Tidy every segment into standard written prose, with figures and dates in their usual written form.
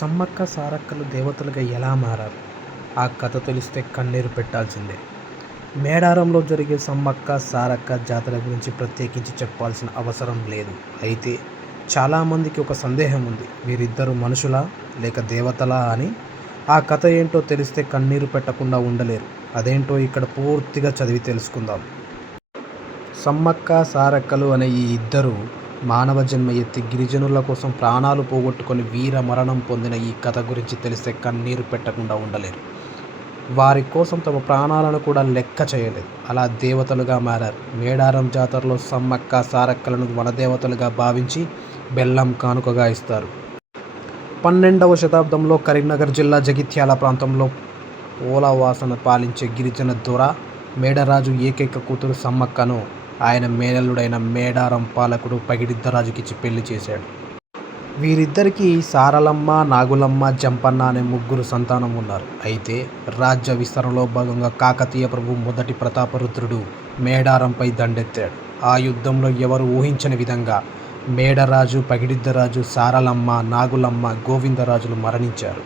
సమ్మక్క సారక్కలు దేవతలుగా ఎలా మారారు? ఆ కథ తెలిస్తే కన్నీరు పెట్టాల్సిందే. మేడారంలో జరిగే సమ్మక్క సారక్క జాతర గురించి ప్రత్యేకించి చెప్పాల్సిన అవసరం లేదు. అయితే చాలామందికి ఒక సందేహం ఉంది. వీరిద్దరూ మనుషులా లేక దేవతలా అని. ఆ కథ ఏంటో తెలిస్తే కన్నీరు పెట్టకుండా ఉండలేరు. అదేంటో ఇక్కడ పూర్తిగా చదివి తెలుసుకుందాం. సమ్మక్క సారక్కలు అనే ఈ ఇద్దరు మానవ జన్మ ఎత్తి గిరిజనుల కోసం ప్రాణాలు పోగొట్టుకొని వీర మరణం పొందిన ఈ కథ గురించి తెలిస్తే కన్నీరు పెట్టకుండా ఉండలేరు. వారి కోసం తమ ప్రాణాలను కూడా లెక్క చేయలేదు. అలా దేవతలుగా మారారు. మేడారం జాతరలో సమ్మక్క సారక్కలను వనదేవతలుగా భావించి బెల్లం కానుకగా ఇస్తారు. 12వ శతాబ్దంలో కరీంనగర్ జిల్లా జగిత్యాల ప్రాంతంలో పోలవాసన పాలించే గిరిజన దొర మేడరాజు ఏకైక కూతురు సమ్మక్కను ఆయన మేనల్లుడైన మేడారం పాలకుడు పగిడిద్దరాజుకిచ్చి పెళ్లి చేశాడు. వీరిద్దరికీ సారలమ్మ, నాగులమ్మ, జంపన్న అనే ముగ్గురు సంతానం ఉన్నారు. అయితే రాజ్య విస్తరణలో భాగంగా కాకతీయ ప్రభు మొదటి ప్రతాపరుద్రుడు మేడారంపై దండెత్తాడు. ఆ యుద్ధంలో ఎవరు ఊహించని విధంగా మేడరాజు, పగిడిద్దరాజు, సారలమ్మ, నాగులమ్మ, గోవిందరాజులు మరణించారు.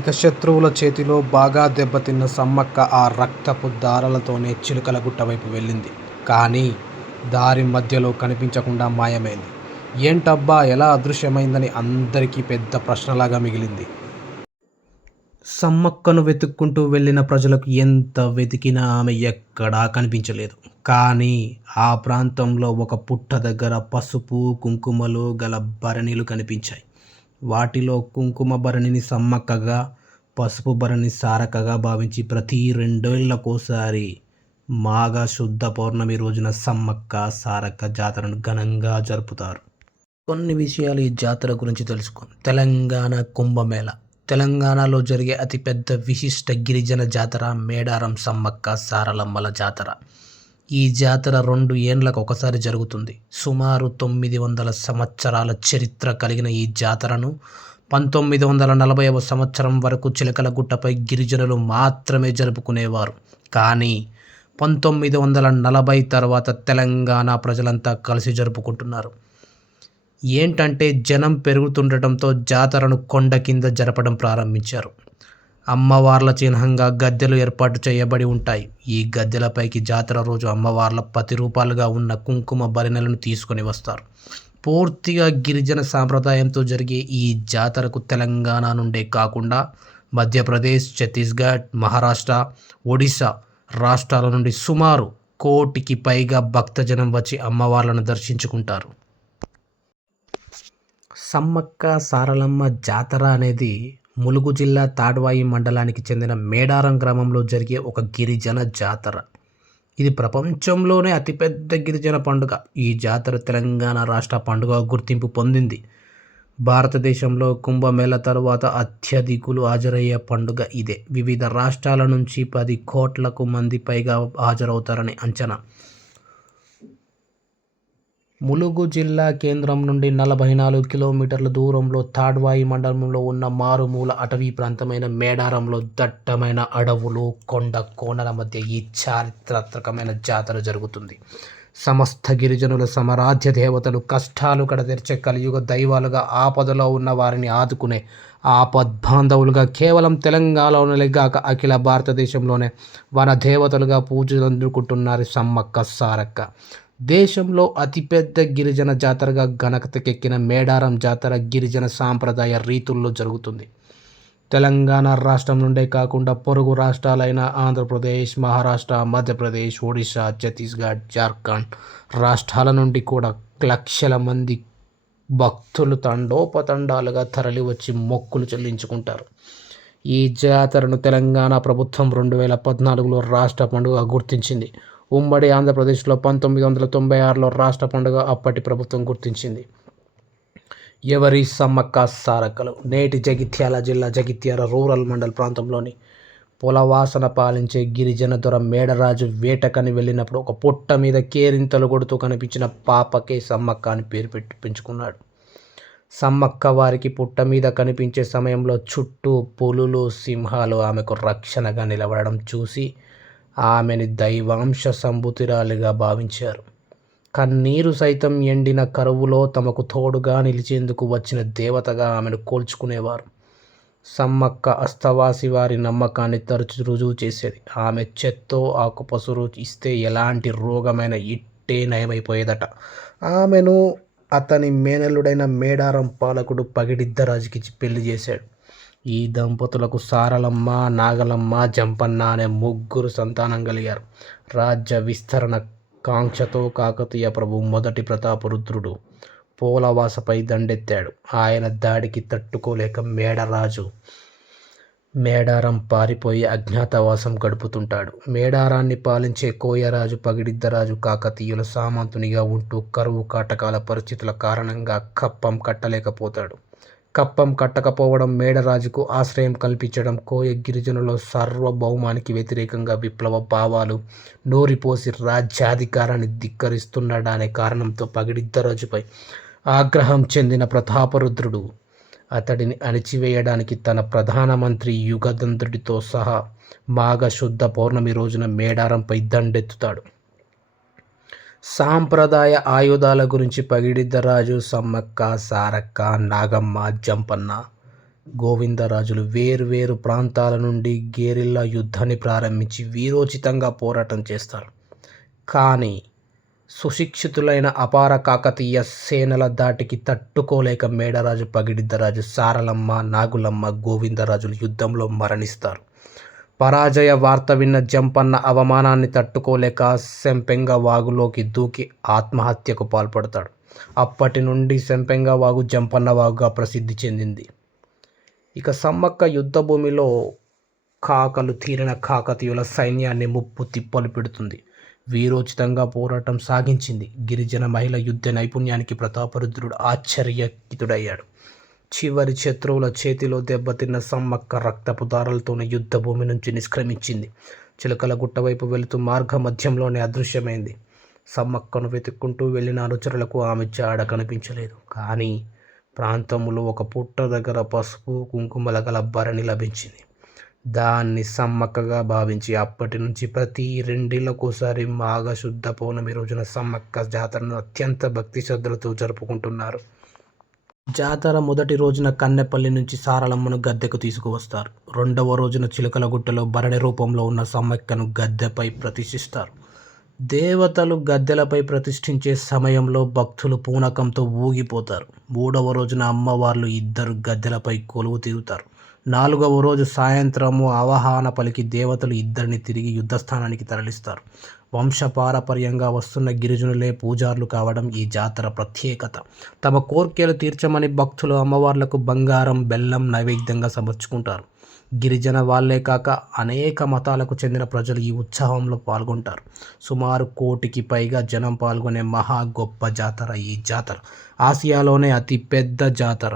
ఇక శత్రువుల చేతిలో బాగా దెబ్బతిన్న సమ్మక్క ఆ రక్తపు దారాలతోనే చిలుకలగుట్ట వైపు వెళ్ళింది. కానీ దారి మధ్యలో కనిపించకుండా మాయమైంది. ఏంటబ్బా ఎలా అదృశ్యమైందని అందరికీ పెద్ద ప్రశ్నలాగా మిగిలింది. సమ్మక్కను వెతుక్కుంటూ వెళ్ళిన ప్రజలకు ఎంత వెతికినా ఆమె ఎక్కడా కనిపించలేదు. కానీ ఆ ప్రాంతంలో ఒక పుట్ట దగ్గర పసుపు, కుంకుమలు గల భరణిలు కనిపించాయి. వాటిలో కుంకుమ భరణిని సమ్మక్కగా, పసుపు భరణి సారక్కగా భావించి ప్రతి 2 ఏళ్లకోసారి మాఘ శుద్ధ పౌర్ణమి రోజున సమ్మక్క సారక్క జాతరను ఘనంగా జరుపుతారు. కొన్ని విషయాలు ఈ జాతర గురించి తెలుసుకుందాం. తెలంగాణ కుంభమేళ. తెలంగాణలో జరిగే అతిపెద్ద విశిష్ట గిరిజన జాతర మేడారం సమ్మక్క సారలమ్మల జాతర. ఈ జాతర 2 ఏండ్లకు ఒకసారి జరుగుతుంది. సుమారు 900 సంవత్సరాల చరిత్ర కలిగిన ఈ జాతరను 1940వ సంవత్సరం వరకు చిలకలగుట్టపై గిరిజనులు మాత్రమే జరుపుకునేవారు. కానీ 1940 తర్వాత తెలంగాణ ప్రజలంతా కలిసి జరుపుకుంటున్నారు. ఏంటంటే జనం పెరుగుతుండటంతో జాతరను కొండ కింద జరపడం ప్రారంభించారు. అమ్మవార్ల చిహ్నంగా గద్దెలు ఏర్పాటు చేయబడి ఉంటాయి. ఈ గద్దెలపైకి జాతర రోజు అమ్మవార్ల ప్రతిరూపాలుగా ఉన్న కుంకుమ భరిణెలను తీసుకొని వస్తారు. పూర్తిగా గిరిజన సాంప్రదాయంతో జరిగే ఈ జాతరకు తెలంగాణ నుండే కాకుండా మధ్యప్రదేశ్, ఛత్తీస్గఢ్, మహారాష్ట్ర, ఒడిశా రాష్ట్రాల నుండి సుమారు 1 కోటికి పైగా భక్తజనం వచ్చి అమ్మవార్లను దర్శించుకుంటారు. సమ్మక్క సారలమ్మ జాతర అనేది ములుగు జిల్లా తాడ్వాయి మండలానికి చెందిన మేడారం గ్రామంలో జరిగే ఒక గిరిజన జాతర. ఇది ప్రపంచంలోనే అతిపెద్ద గిరిజన పండుగ. ఈ జాతర తెలంగాణ రాష్ట్ర పండుగ గుర్తింపు పొందింది. భారతదేశంలో కుంభమేళ తరువాత అత్యధికులు హాజరయ్యే పండుగ ఇదే. వివిధ రాష్ట్రాల నుంచి 10 కోట్లకు మంది పైగా హాజరవుతారని అంచనా. ములుగు జిల్లా కేంద్రం నుండి 44 కిలోమీటర్ల దూరంలో తాడ్వాయి మండలంలో ఉన్న మారుమూల అటవీ ప్రాంతమైన మేడారంలో దట్టమైన అడవులు, కొండ కోనల మధ్య ఈ చారిత్రాత్మకమైన జాతర జరుగుతుంది. సమస్త గిరిజనుల సమరాధ్య దేవతలు, కష్టాలు కడతెర్చే కలియుగ దైవాలుగా, ఆపదలో ఉన్న వారిని ఆదుకునే ఆపద్బాంధవులుగా కేవలం తెలంగాణలోనే గాక అఖిల భారతదేశంలోనే వన దేవతలుగా పూజలు అందుకుంటున్నారు సమ్మక్క సారక్క. దేశంలో అతిపెద్ద గిరిజన జాతరగా ఘనతకెక్కిన మేడారం జాతర గిరిజన సాంప్రదాయ రీతుల్లో జరుగుతుంది. తెలంగాణ రాష్ట్రం నుండే కాకుండా పొరుగు రాష్ట్రాలైన ఆంధ్రప్రదేశ్, మహారాష్ట్ర, మధ్యప్రదేశ్, ఒడిశా, ఛత్తీస్గఢ్, జార్ఖండ్ రాష్ట్రాల నుండి కూడా లక్షల మంది భక్తులు తండోపతండాలుగా తరలివచ్చి మొక్కులు చెల్లించుకుంటారు. ఈ జాతరను తెలంగాణ ప్రభుత్వం 2014లో రాష్ట్ర పండుగ గుర్తించింది. ఉమ్మడి ఆంధ్రప్రదేశ్లో 1996లో రాష్ట్ర పండుగ అప్పటి ప్రభుత్వం గుర్తించింది. ఎవరి సమ్మక్క సారక్కలు? నేటి జగిత్యాల జిల్లా జగిత్యాల రూరల్ మండల్ ప్రాంతంలోని పొలవాసన పాలించే గిరిజన దొర మేడరాజు వేటకని వెళ్ళినప్పుడు ఒక పుట్ట మీద కేరింతలు కొడుతూ కనిపించిన పాపకే సమ్మక్క అని పేరు పెంచుకున్నాడు. సమ్మక్క వారికి పుట్ట మీద కనిపించే సమయంలో చుట్టూ పులులు, సింహాలు ఆమెకు రక్షణగా నిలబడడం చూసి ఆమెని దైవాంశ సంభూతిరాలిగా భావించారు. కన్నీరు సైతం ఎండిన కరువులో తమకు తోడుగా నిలిచేందుకు వచ్చిన దేవతగా ఆమెను కోల్చుకునేవారు. సమ్మక్క అస్తవాసి వారి నమ్మకాన్ని తరచు రుజువు చేసేది. ఆమె చెత్తో ఆకుపసురు ఇస్తే ఎలాంటి రోగమైన ఇట్టే నయమైపోయేదట. ఆమెను అతని మేనల్లుడైన మేడారం పాలకుడు పగిడిద్దరాజుకిచ్చి పెళ్లి చేశాడు. ఈ దంపతులకు సారలమ్మ, నాగలమ్మ, జంపన్న అనే 3 సంతానం కలిగారు. రాజ్య విస్తరణ కాంక్షతో కాకతీయ ప్రభు మొదటి ప్రతాపరుద్రుడు పోలవాసపై దండెత్తాడు. ఆయన దాడికి తట్టుకోలేక మేడారం పారిపోయి అజ్ఞాతవాసం గడుపుతుంటాడు. మేడారాన్ని పాలించే కోయరాజు పగిడిద్దరాజు కాకతీయుల సామంతునిగా ఉంటూ కరువు కాటకాల పరిస్థితుల కారణంగా కప్పం కట్టలేకపోతాడు. కప్పం కట్టకపోవడం, మేడరాజుకు ఆశ్రయం కల్పించడం, కోయ గిరిజనుల సార్వభౌమానికి వ్యతిరేకంగా విప్లవ భావాలు నోరిపోసి రాజ్యాధికారాన్ని ధిక్కరిస్తున్నాడనే కారణంతో పగిడిద్దరాజుపై ఆగ్రహం చెందిన ప్రతాపరుద్రుడు అతడిని అణిచివేయడానికి తన ప్రధానమంత్రి యుగదంత్రుడితో సహా మాఘ శుద్ధ పౌర్ణమి రోజున మేడారంపై దండెత్తుతాడు. సాంప్రదాయ ఆయుధాల గురించి పగిడిద్దరాజు, సమ్మక్క, సారక్క, నాగమ్మ, జంపన్న, గోవిందరాజులు వేర్వేరు ప్రాంతాల నుండి గెరిల్లా యుద్ధాన్ని ప్రారంభించి వీరోచితంగా పోరాటం చేస్తారు. కానీ సుశిక్షితులైన అపార కాకతీయ సేనల దాటికి తట్టుకోలేక మేడరాజు, పగిడిద్దరాజు, సారలమ్మ, నాగులమ్మ, గోవిందరాజులు యుద్ధంలో మరణిస్తారు. పరాజయ వార్త విన్న జంపన్న అవమానాన్ని తట్టుకోలేక సెంపెంగ వాగులోకి దూకి ఆత్మహత్యకు పాల్పడతాడు. అప్పటి నుండి సెంపెంగ వాగు జంపన్న వాగుగా ప్రసిద్ధి చెందింది. ఇక సమ్మక్క యుద్ధ భూమిలో కాకలు తీరిన కాకతీయుల సైన్యాన్ని ముప్పు తిప్పలు పెడుతుంది. వీరోచితంగా పోరాటం సాగించింది. గిరిజన మహిళ యుద్ధ నైపుణ్యానికి ప్రతాపరుద్రుడు ఆశ్చర్యకితుడయ్యాడు. చివరి శత్రువుల చేతిలో దెబ్బతిన్న సమ్మక్క రక్తపు దారాలతోనే యుద్ధ భూమి నుంచి నిష్క్రమించింది. చిలకల గుట్ట వైపు వెళుతూ మార్గ మధ్యంలోనే అదృశ్యమైంది. సమ్మక్కను వెతుక్కుంటూ వెళ్ళిన అనుచరులకు ఆమె జాడ కనిపించలేదు. కానీ ప్రాంతంలో ఒక పుట్ట దగ్గర పసుపు కుంకుమల గల భరణి లభించింది. దాన్ని సమ్మక్కగా భావించి అప్పటి నుంచి ప్రతి 2 ఏళ్లకోసారి మాఘ శుద్ధ పౌర్ణమి రోజున సమ్మక్క జాతరను అత్యంత భక్తి శ్రద్ధలతో జరుపుకుంటున్నారు. జాతర మొదటి రోజున కన్నెపల్లి నుంచి సారలమ్మను గద్దెకు తీసుకువస్తారు. 2వ రోజున చిలకల గుట్టలో భరణి రూపంలో ఉన్న సమ్మక్కను గద్దెపై ప్రతిష్ఠిస్తారు. దేవతలు గద్దెలపై ప్రతిష్ఠించే సమయంలో భక్తులు పూనకంతో ఊగిపోతారు. 3వ రోజున అమ్మవార్లు 2 గద్దెలపై కొలువు తీరుతారు. 4వ రోజు సాయంత్రము ఆవాహన పలికి దేవతలు 2ని తిరిగి యుద్ధస్థానానికి తరలిస్తారు. వంశపారపర్యంగా వస్తున్న గిరిజనులే పూజారులు కావడం ఈ జాతర ప్రత్యేకత. తమ కోర్కెలు తీర్చమని భక్తులు అమ్మవార్లకు బంగారం, బెల్లం నైవేద్యంగా సమర్చుకుంటారు. గిరిజన వాళ్లే కాక అనేక మతాలకు చెందిన ప్రజలు ఈ ఉత్సవంలో పాల్గొంటారు. సుమారు 1 కోటికి పైగా జనం పాల్గొనే మహా గొప్ప జాతర ఈ జాతర. ఆసియాలోనే అతి పెద్ద జాతర.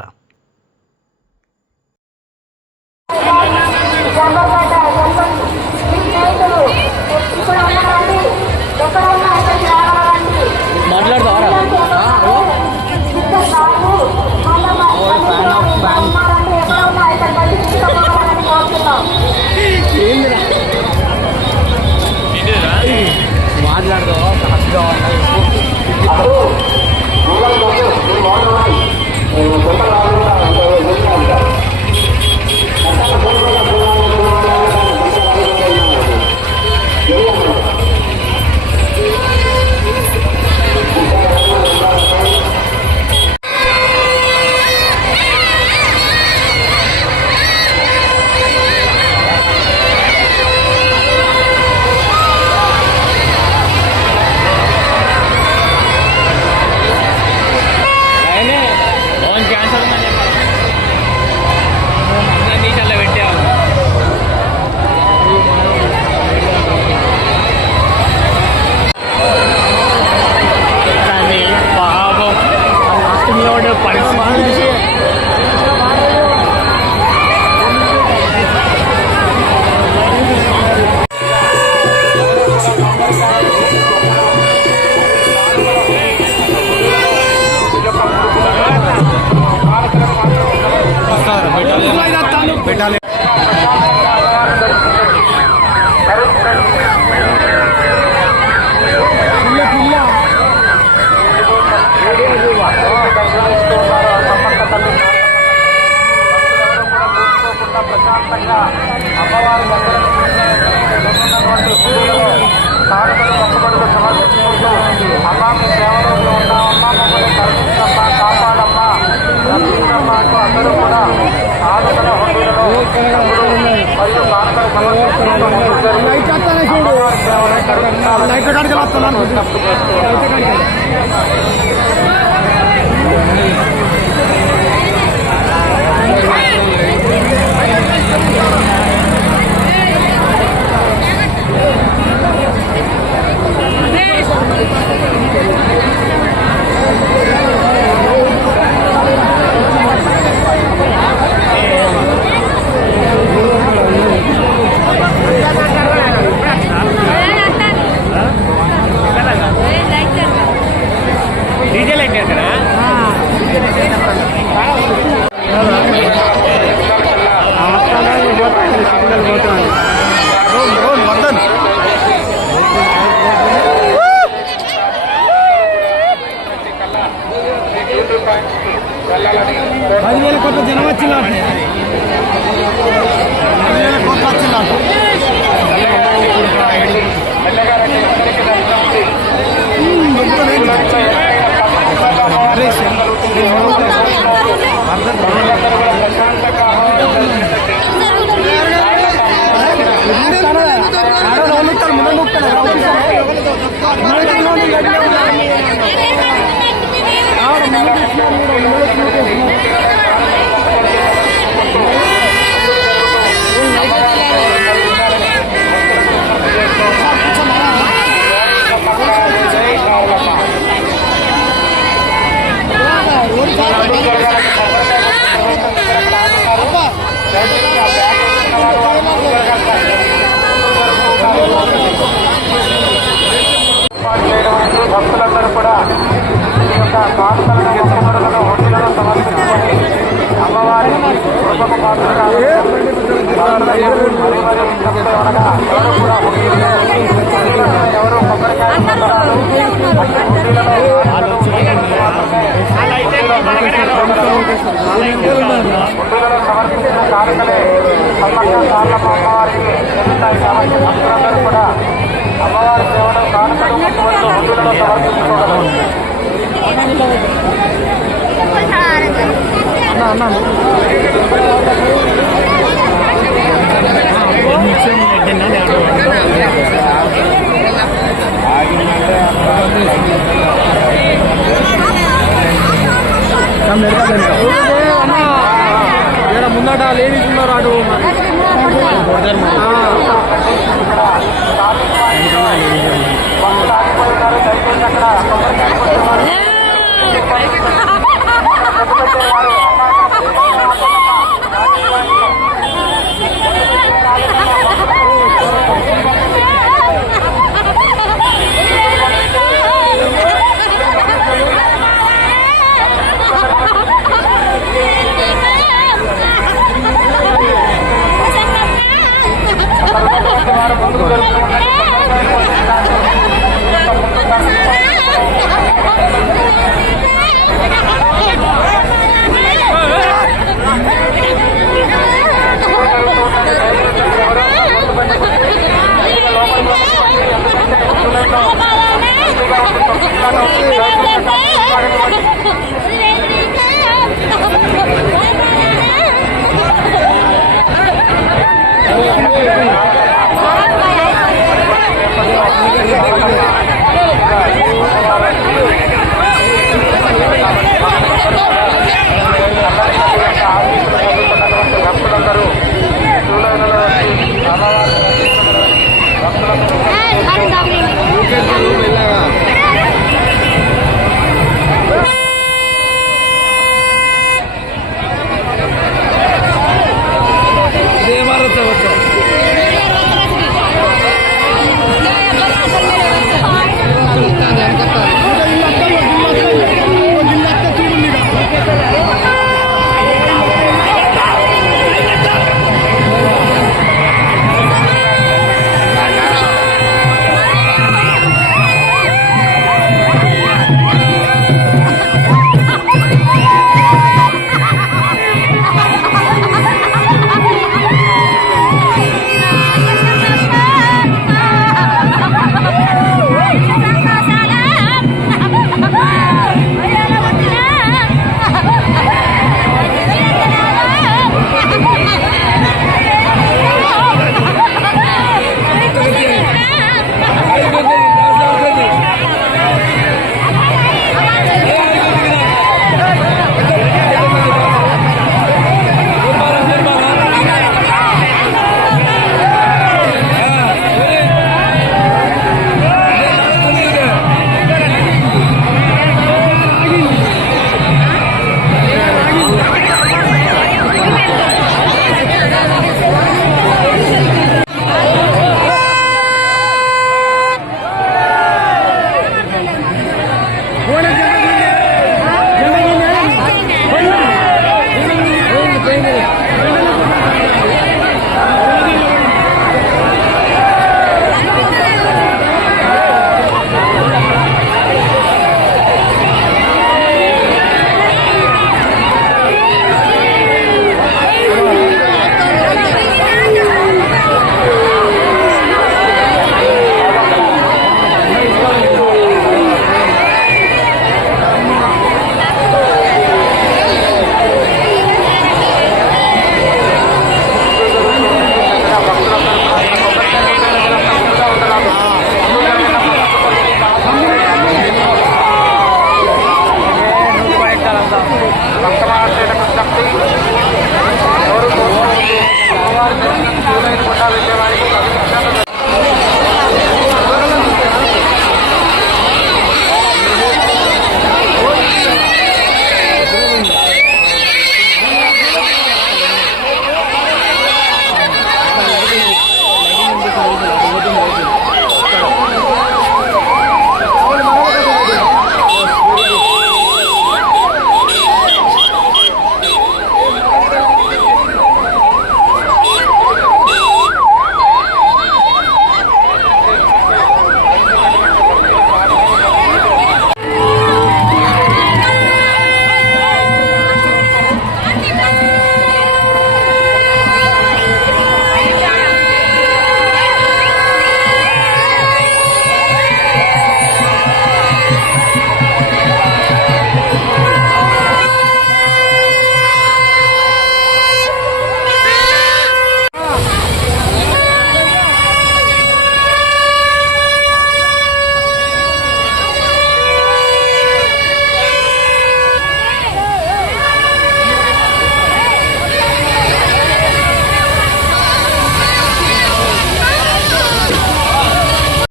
ప్రశాంతంగా అమ్మవారి ఉన్నటువంటి కానుకలు మొక్కబడులు సమర్పించుకుంటూ అమ్మ మీ సేవలో ఉన్నామమ్మా, మమ్మల్ని కరుణించమ్మా, కాపాడమ్మా, రక్షించమ్మా అంటూ అందరూ కూడా కానుకల హుండీలలో మరియు కానుకలు సమర్పించుకుంటూ అమ్మవారి సేవలను కరుణించాలని పదివేల కోట్ల జనం వచ్చినారు. 10,000 కోట్లు వచ్చినారు. భక్తులందరూ కూడా ఈ యొక్క కానుకలను ఎత్తుబడులను హుండీలను సమర్పించుకొని అమ్మవారి కృపకు పాత్రలు ఎవరు కూడా ఎవరు కొబ్బరికాయ హుండీలలో సమర్పించిన కానుకలే సమ్మక్క సారలమ్మ అమ్మవారికి చెందుతాయి కాబట్టి భక్తులందరూ కూడా అమ్మవారి సేవలో కానుకలు ముట్టుబడులు హుండీలలో సమర్పించుకోవడం. ముందట లేడీస్ ఉన్నారు అటు